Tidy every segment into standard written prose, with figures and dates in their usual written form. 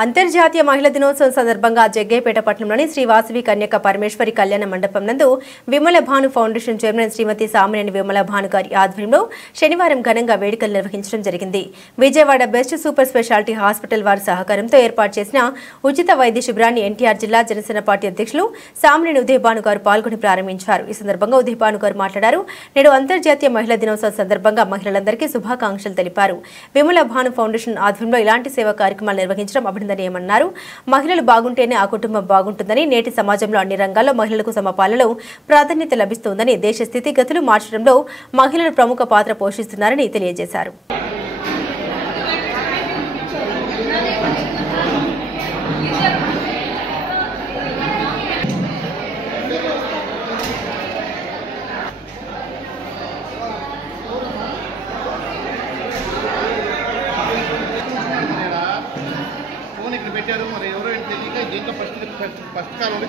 అంతర్జాతీయ మహిళా దినోత్సవం సందర్భంగా జగ్గయ్యపేట పట్టణంలోని శ్రీ వాసవి కన్యక పరమేశ్వరి కళ్యాణ మండపం నందు విమల భాను ఫౌండేషన్ చైర్మన్ శ్రీమతి సామినేని విమల భాను గారి ఆధ్వర్యంలో శనివారం ఘనంగా వేడుకలు నిర్వహించడం జరిగింది. Vijayawada best super speciality hospital వారి సహకారంతో ఏర్పాటు చేసిన ఉచిత వైద్య శిబిరాన్ని ఎన్టీఆర్ జిల్లా జనసేన పార్టీ అధ్యక్షులు సామినేని ఉదయభాను గారు పాల్గొని ప్రారంభించారు. ఈ సందర్భంగా ఉదయభాను గారు మాట్లాడారు. నేడు అంతర్జాతీయ మహిళా దినోత్సవం సందర్భంగా మహిళలందరికీ శుభాకాంక్షలు తెలిపారు. విమల భాను ఫౌండేషన్ ఆధ్వర్యంలో ఇలాంటి సేవా కార్యక్రమాలు నిర్వహించడం అభినందనీయమన్నారు. మహిళలు బాగుంటేనే ఆ కుటుంబం బాగుంటుందని, నేటి సమాజంలో అన్ని రంగాల్లో మహిళలకు సమపాలలో ప్రాధాన్యత లభిస్తుందని, దేశ స్థితిగతులు మార్చడంలో మహిళలు ప్రముఖ పాత్ర పోషిస్తున్నారని తెలియజేశారు. మరి ఎవరో తెలియక దీంట్లో ఫస్ట్ కాలంలో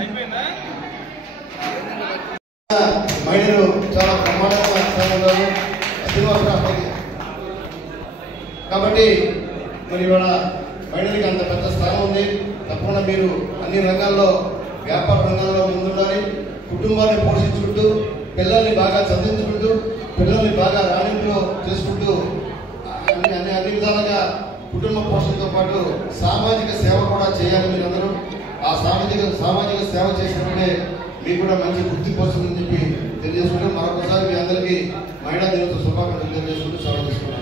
అయిపోయిందా మహిళలు చాలా ప్రమాదంగా కాబట్టి మరి ఇవాళ మహిళలకి అంత పెద్ద స్థానం ఉంది. తప్పకుండా మీరు అన్ని రంగాల్లో వ్యాపార రంగాల్లో ముందుండాలి. కుటుంబాన్ని పోషించుకుంటూ, పిల్లల్ని బాగా చదివించుకుంటూ, పిల్లల్ని బాగా రాణింపులో చేసుకుంటూ అన్ని విధాలుగా కుటుంబ పోషణతో పాటు సామాజిక సేవ కూడా చేయాలి. మీరందరూ ఆ సామాజిక సేవ చేసినప్పుడే మీకు కూడా మంచి గుర్తింపు వస్తుందని చెప్పి తెలియజేసుకుంటూ మరొకసారి మీ అందరికీ మహిళా దినోత్సవ శుభాకాంక్షలు తెలియజేసుకుంటూ సెలవు తీసుకున్నాను.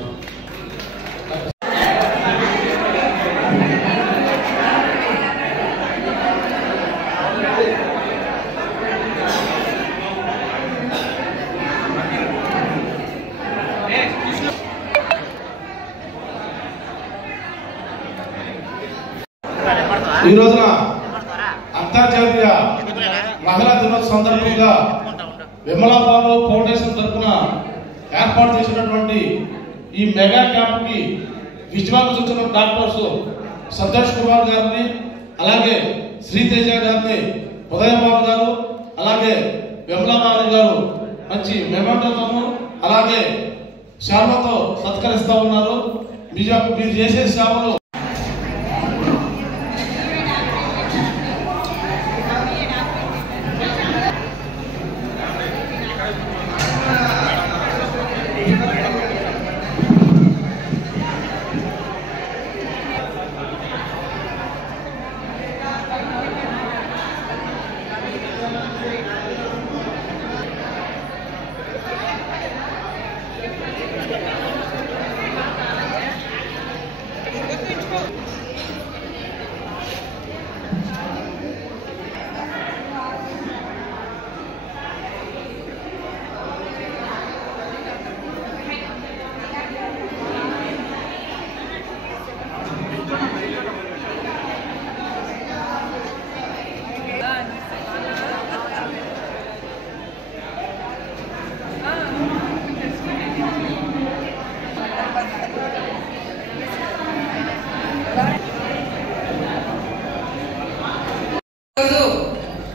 ఈ రోజున అంతర్జాతీయ మహిళా దినోత్సవం సందర్భంగా విమల భాను ఫౌండేషన్ తరఫున ఏర్పాటు చేసినటువంటి ఈ మెగా క్యాంప్ కి విజయవాడ వచ్చిన డాక్టర్స్ సంతోష్ కుమార్ గారిని, అలాగే శ్రీతేజ గారిని, ఉదయభాను గారు, అలాగే విమల భాను గారు మంచి మెమెంటోను అలాగే సేవలతో సత్కరిస్తా ఉన్నారు. మీరు చేసే సేవలు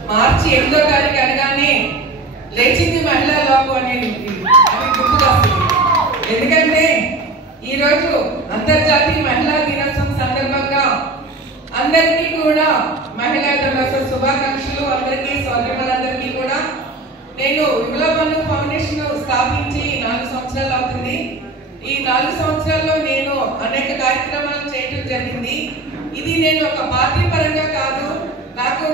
మార్చి 8వ తారీఖు అనగానే లేచింది మహిళా లోకం అనేది గుర్తుకొస్తుంది. ఎందుకంటే ఈరోజు అంతర్జాతీయ మహిళా దినోత్సవం సందర్భంగా అందరికీ కూడా మహిళా దినోత్సవ శుభాకాంక్షలు. అందరికీ సోదరులందరికీ కూడా నేను విమల భాను ఫౌండేషన్ స్థాపించి 4 సంవత్సరాలు అవుతుంది. ఈ 4 సంవత్సరాల్లో నేను అనేక కార్యక్రమాలు చేయడం జరిగింది. ఇది నేను ఒక పార్టీ పరంగా కాదు,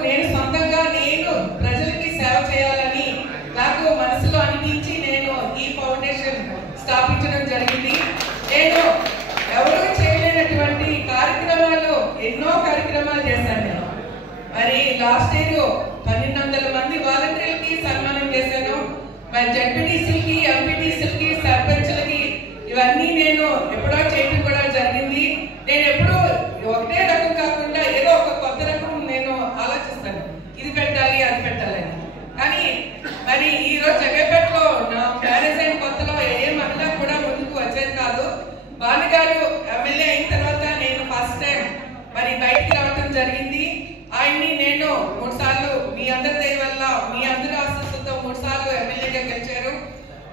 నేను సొంతంగా నేను ప్రజలకి సేవ చేయాలని నాకు మనసులో అనిపించి నేను ఈ ఫౌండేషన్ స్థాపించడం జరిగింది. నేను ఎవరూ చేయలేనటువంటి కార్యక్రమాలు ఎన్నో కార్యక్రమాలు చేశాను. నేను మరి లాస్ట్ ఇయర్ 1200 మంది వాలంటీర్లకి సన్మానం చేశాను. మరి జడ్పీటీసీలకి, ఎంపీటీసీలకి, సర్పంచ్లకి ఇవన్నీ నేను ఎప్పుడో చేయడం కూడా జరిగింది. నేను ఎప్పుడూ ఒకటే రకం కాకుండా ఏదో ఒక కొత్త రకం నేను ఆలోచిస్తాను, ఇది పెట్టాలి అది పెట్టాలని. కానీ మరి ఈ రోజు జగ్గయ్యపేటలో నా మ్యారేజ్ అయిన కొత్తలో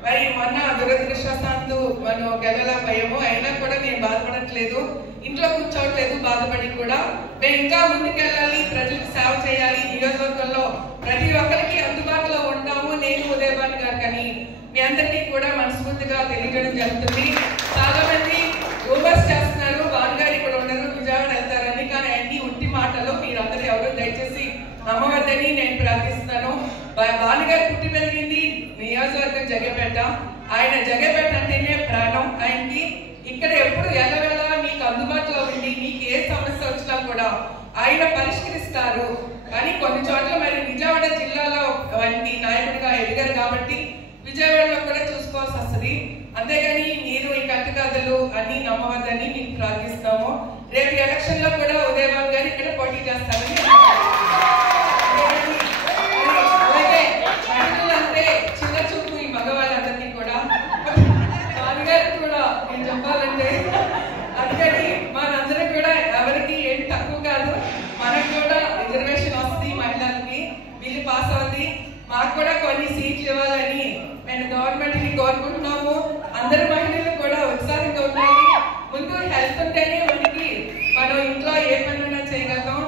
మరి మొన్న దురదృష్టవశాత్తు మనం గెలలేకపోయాము. అయినా కూడా నేను బాధపడట్లేదు, ఇంట్లో కూర్చోవట్లేదు బాధపడి కూడా. మేము ఇంకా ముందుకెళ్ళాలి, ప్రజలకు సేవ చేయాలి, నియోజకవర్గంలో ప్రతి ఒక్కరికి అందుబాటులో ఉంటాము నేను ఉదయభాను గారు కానీ మీ అందరికీ కూడా మనస్ఫూర్తిగా తెలియజేయడం జరుగుతుంది. చాలా మంది రూమర్స్ చేస్తున్నారు భాను గారు ఇక్కడ ఉండరు, విజయవాడ వెళ్తారని. కానీ అన్ని ఉట్టి మాటలు, మీరందరూ ఎవరు దయచేసి నమ్మవద్దని నేను ప్రార్థిస్తున్నాను. భాను గారు పుట్టి పెరిగింది నియోజకవర్గం జగ్గపేట. ఆయన జగ్గపేట అంటేనే ప్రాణం ఆయనకి. ఇక్కడ ఎప్పుడు ఎల్లవేళ మీకు అందుబాటులో ఉండి మీకు ఏ సమస్య వచ్చినా కూడా ఆయన పరిష్కరిస్తారు. కానీ కొన్ని చోట్ల మరి విజయవాడ జిల్లాలో వంటి నాయకుడిగా ఎదిగారు కాబట్టి విజయవాడలో కూడా చూసుకోవాల్సి వస్తుంది. అంతేగాని మీరు ఈ కట్టుకథలు అన్ని నమ్మవద్దని మీకు ప్రార్థిస్తాము. రేపు ఎలక్షన్ లో కూడా ఉదయభాను గారు ఇక్కడ పోటీ చేస్తారని. అలాగే మహిళలంటే చిన్న చూపు ఈ మగవాళ్ళందరినీ కూడా. భాను గారు కూడా నేను చెప్పాలంటే అందుకని మనందరం కూడా ఎవరికి ఏం తక్కువ కాదు. మనకు కూడా రిజర్వేషన్ వస్తుంది, మహిళలకి బిల్లు పాస్ అవుతుంది. మాకు కూడా కొన్ని సీట్లు ఇవ్వాలని మేము గవర్నమెంట్ ని కోరుకుంటున్నాము. అందరు మహిళలు కూడా ఉత్సాహంగా ఉండాలి. ముందు హెల్త్ ఉంటేనే మనకి మనం ఇంట్లో ఏ పనున్నా చేయగలుగుతాం.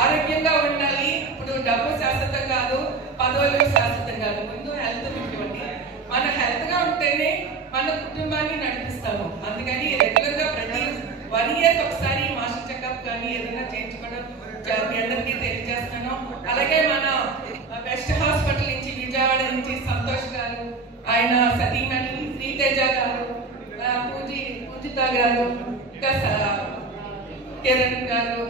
ఆరోగ్యంగా ఉండాలి. ఇప్పుడు డబ్బు శాశ్వతం కాదు, పదవులు శాశ్వతం కాదు. ముందు హెల్త్ ఇవ్వండి. మన హెల్త్ గా ఉంటేనే మన కుటుంబాన్ని నడిపిస్తాము. అందుకని రెగ్యులర్ గా ప్రతి 1 year ఒకసారి మాస్టర్ చెకప్ కానీ ఏదైనా చేయించుకోవడం మీ అందరికీ తెలియజేస్తున్నాను. అలాగే మన బెస్ట్ హాస్పిటల్ నుంచి విజయవాడ నుంచి సంతోష్ గారు, ఆయన సతీమణి శ్రీతేజ గారు, పూజిత గారు, ఇంకా కిరణ్ గారు,